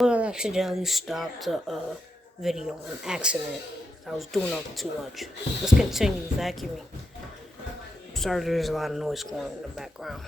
I accidentally stopped the video on accident. I was doing up too much. Let's continue vacuuming. Sorry, there's a lot of noise going in the background.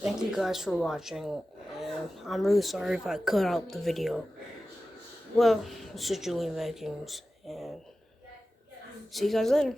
Thank you guys for watching, and I'm really sorry if I cut out the video. Well, this is Julian Vacuums, and see you guys later.